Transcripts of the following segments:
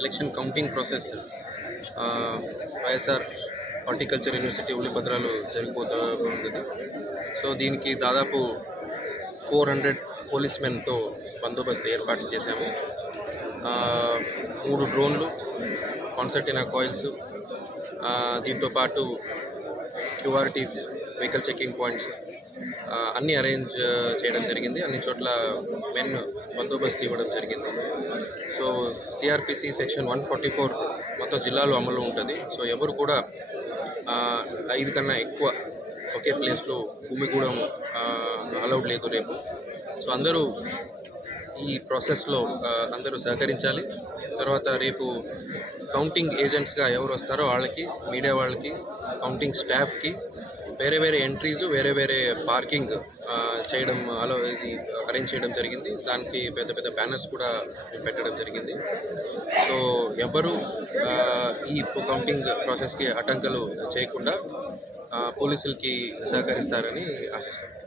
Election counting process YSR horticulture university ఉల్లిపత్రాలు జరిగిపోతూ ఉంటుంది. So దీనికి దాదాపు ఫోర్ హండ్రెడ్ పోలీస్ మెన్తో బందోబస్తు ఏర్పాటు చేశాము. మూడు డ్రోన్లు కాన్సర్టినా కాయిల్స్ దీంతో పాటు క్యూఆర్టీస్ వెహికల్ చెకింగ్ పాయింట్స్ అన్నీ అరేంజ్ చేయడం జరిగింది. అన్ని చోట్ల మెన్ బందోబస్తు ఇవ్వడం జరిగింది. So CrPC section one forty four మొత్తం జిల్లాలో అమలు ఉంటుంది. సో ఎవరు కూడా ఐదు కన్నా ఎక్కువ ఒకే ప్లేస్లో భూమి కూడా అలౌడ్ లేదు రేపు. సో అందరూ ఈ ప్రాసెస్లో అందరూ సహకరించాలి. తర్వాత రేపు కౌంటింగ్ ఏజెంట్స్గా ఎవరు వస్తారో వాళ్ళకి మీడియా వాళ్ళకి కౌంటింగ్ స్టాఫ్కి వేరే వేరే ఎంట్రీస్ వేరే వేరే పార్కింగ్ చేయడం అలో ఇది అరేంజ్ చేయడం జరిగింది. దానికి పెద్ద పెద్ద బ్యానర్స్ కూడా పెట్టడం జరిగింది. సో ఎవరు ఈ కౌంటింగ్ ప్రాసెస్కి ఆటంకాలు చేయకుండా పోలీసులకి సహకరిస్తారని ఆశిస్తున్నాను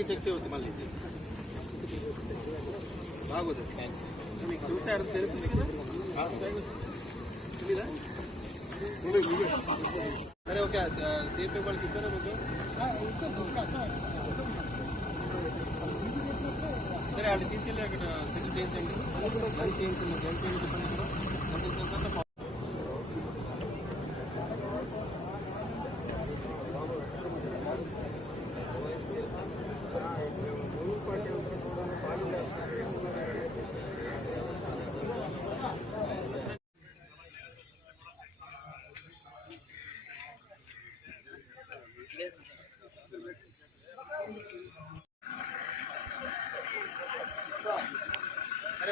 అందరికీ చెక్ చేయవచ్చు మళ్ళీ. బాగోదు. మీకు చూసారు తెలుస్తుంది సరే ఓకే సేఫ్ వాళ్ళకి ఇస్తారా మీకు? సరే అది తీసుకెళ్ళి అక్కడ చెక్ చేయించండి లంచ్ చేయించండి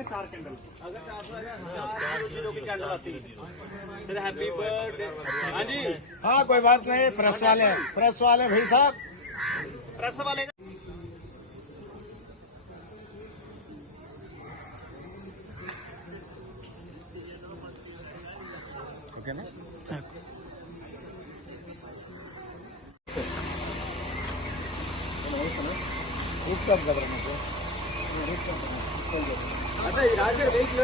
है चार कैंडल अगर हैप्पी बर्थडे हाँ जी। हाँ कोई बात नहीं प्रेस वाले प्रेस वाले भाई साहब। प्रेस वाले ओके ना? रूप का बदलना है रूप का बदलना అదే రాజు వెహికల్